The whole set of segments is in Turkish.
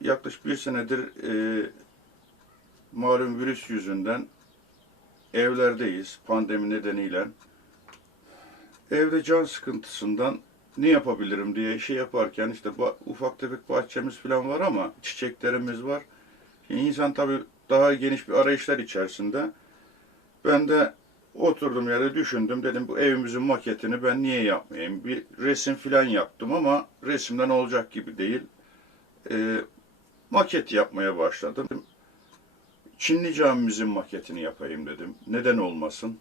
Yaklaşık bir senedir e, malum virüs yüzünden evlerdeyiz pandemi nedeniyle. Evde can sıkıntısından ne yapabilirim diye şey yaparken işte ufak tefek bahçemiz falan var ama çiçeklerimiz var. Şimdi insan tabii daha geniş bir arayışlar içerisinde. Ben de oturdum yerde düşündüm. Dedim bu evimizin maketini ben niye yapmayayım? Bir resim falan yaptım ama resimden olacak gibi değil. Ee, maket yapmaya başladım. Çinli camimizin maketini yapayım dedim. Neden olmasın?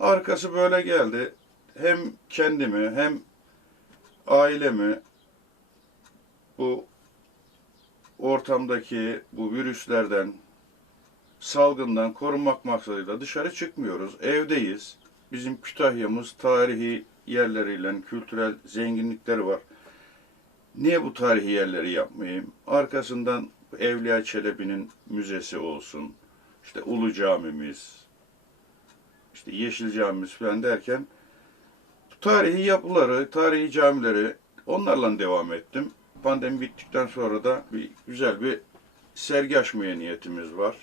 Arkası böyle geldi. Hem kendimi hem ailemi bu ortamdaki bu virüslerden, salgından korunmak maksadıyla dışarı çıkmıyoruz. Evdeyiz. Bizim Kütahya'mız tarihi yerleriyle kültürel zenginlikleri var. Niye bu tarihi yerleri yapmayayım? Arkasından Evliya Çelebi'nin müzesi olsun. İşte Ulu Camimiz, işte Yeşil Camimiz falan derken bu tarihi yapıları, tarihi camileri onlarla devam ettim. Pandemi bittikten sonra da bir güzel bir sergi açmaya niyetimiz var.